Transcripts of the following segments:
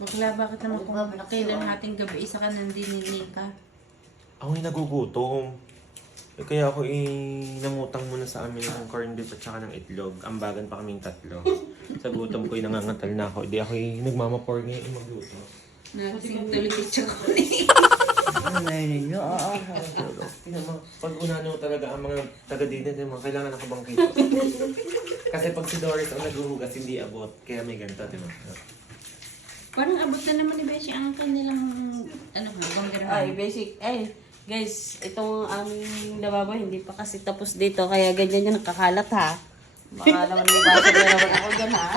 Bakla, bakit naman kung kailan nating gabi isa ka nandinili ka? Ako'y nagugutom. Kaya ako nangutang muna sa amin ng corned beef at saka ng itlog. Ambagan pa kaming tatlo. Sa gutom ko'y nangangatal na ako. Di ako'y nagmamapor ngayon magluto. Nagising tuloy si Chaconi. Ano na yun ninyo? Pag unano talaga ang mga taga-dinner, kailangan nakabangkit. Kasi pag si Doris ang naghuhugas, hindi abot. Kaya may ganito, di ba? Parang abot na naman ni Beshi ang kanilang banggarahan. Ay, basic. Ay, guys, itong aming lababo hindi pa kasi tapos dito. Kaya ganyan yung nakakalat ha. Baka naman may basa na naman ako dyan ha.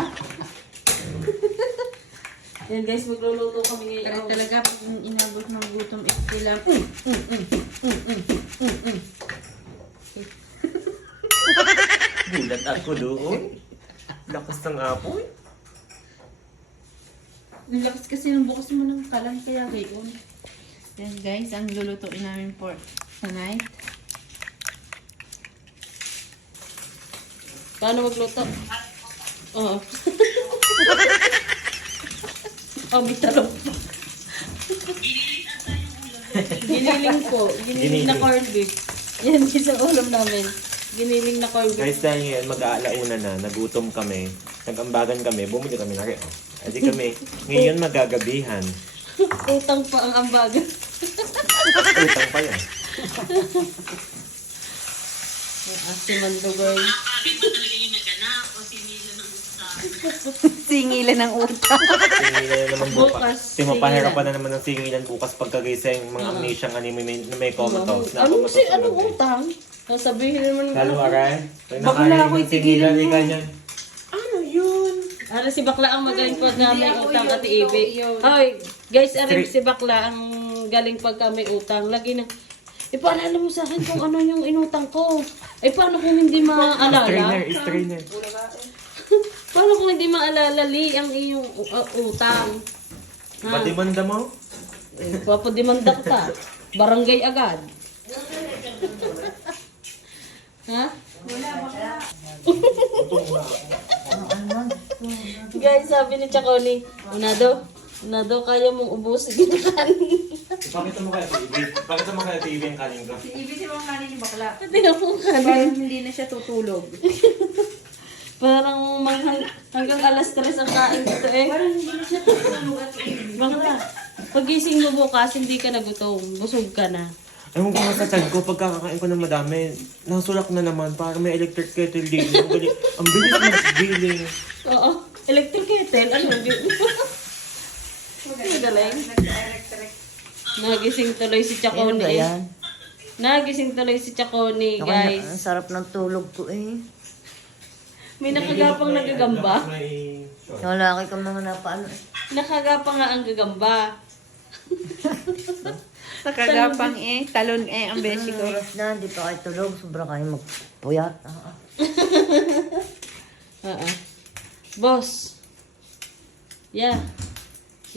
Yan guys, magluluto kami Pero ngayon. talaga, pag inabot ng gutom, sila, Gulat ako doon. Lakas ng apoy. nilakas kasi nung bukas mo ng kalan, kaya gayon. Yan guys, ang lulutuin namin for tonight. Paano magluto? Oo. Oh, bitalong. Giniling po. Giniling na corned beef. Yan sa ulam namin. Giniling na corned beef. Guys, dahil ngayon mag-aalauna na, nagutom kami, nag-ambagan kami, bumili kami na rin. Kasi kami, ngayon magagabihan. Utang pa ang ambagan. Utang pa yan. Si Mandugoy. Singilan ng utang. Singilan naman bukas. Bukas, Timapahirapan na naman ng singilan bukas pagkagising mga amnesia nga ni may comatose. Ano mo si anong utang? Sasabihin naman Lalo aray. Bakla ako'y tigilan mo. Ganyan. Ano yun? Ano si Bakla ang magaling pag nga may ako utang yun, at ikaw ibi. yun. Hoy, guys, alam si Bakla ang galing pagka may utang. Lagi na, paalala mo sa akin kung ano yung inutang ko. Paano kung hindi maalala? Strainer. Paano kung hindi maalala, Li, ang iyong utang? Padimanda mo? Papadimanda ka. Barangay agad. Ha? Guys, sabi ni Chaconi, Unado, kaya mong ubusin yung kanin. Pakita mo kaya TV. Pakita mo kaya TV ang kanin ko. Si Ibi si mga kanin ni Bakla. Pati ako kanin. Parang hindi na siya tutulog. Parang hanggang alas 3 ang kain dito eh. Parang hindi na siya tutulog at Ibi. Bakla, pagising mo bukas, hindi ka nagutom. Busog ka na. Ewan ko nga sa tiyan ko, pagkakakain ko ng madami, nasulak na naman, parang may electric kettle din. Ang bilis mag-billing. Oo. Electric kettle. Ano yun? Ang galing. Nag-electric. Nagising tuloy si Chaconi. Ano ba yan? Nagising tuloy si Chaconi, Ako, guys. ang sarap ng tulog ko eh. May nakagapang nagagamba. Wala kayo kang mga napaano eh. Nakagapang nga ang gagamba. Nakagapang talon ang beshi ko. Oras na, hindi pa kayo tulog. Sobra kayo magpuyat. Oo. Boss. Yeah.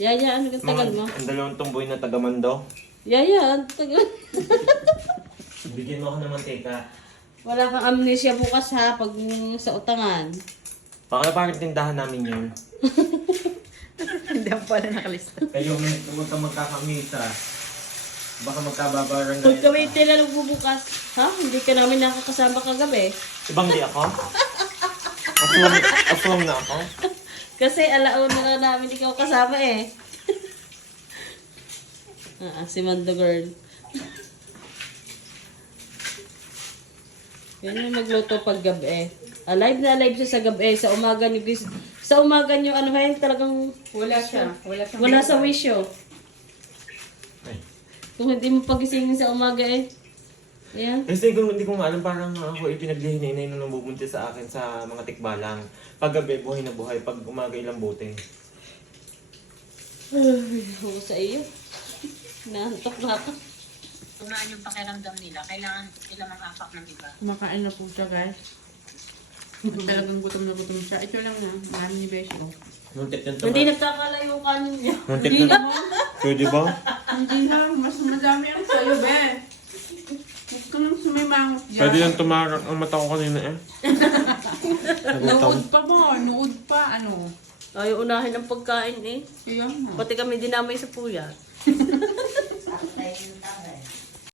Yaya, ano kang tagal mo? Ang dalawang tumboy na tagamando. Yaya, ang tagal. Bigyan mo ako ng mantika. Wala kang amnesia bukas ha, pag sa utangan. Parang tindahan namin yun. Hindi ako pala nakalista. Kayo, kung magkakamita, baka magkababaran na Pag kami tila nagbubukas, ha? Hindi ka namin nakakasama kagabi. Ibang di ako? Aswang na ako? Kasi alauna na namin ikaw kasama eh. Si Mando Girl. Yan yung magluto pag gabi. Alive na alive siya sa gabi. Sa umaga niyo ano yan talagang Wala siya. wala sa wisyo. Ay. Kung hindi mo pagisingin sa umaga eh. Ayan. Kasi hindi ko nga alam, parang ako ipinaglihin na inay nung bubuntis sa akin sa mga tikbalang. Pag gabi, buhay na buhay. Pag umaga, ilang bote. Ay, ako sa iyo. Naantok na ako. Tumaan yung pakiramdam nila, kailangan sila mag-apak ng iba. Kumakain na po siya guys. Talagang gutom na gutom siya. Ito lang na. Marami ni Beshi. Muntik yung Hindi nagkakala yung kanin niya. Muntik na. Pwede ba? Hindi na. Mas madami ang sayo, be. Huwag ka nang sumimangot dyan. Pwede lang tumarang ang mata ko kanina eh. Nuod pa mo. Nuod pa. ano. Ayaw unahin ang pagkain eh. Kaya nga. Pati kami dinamay sa puyat.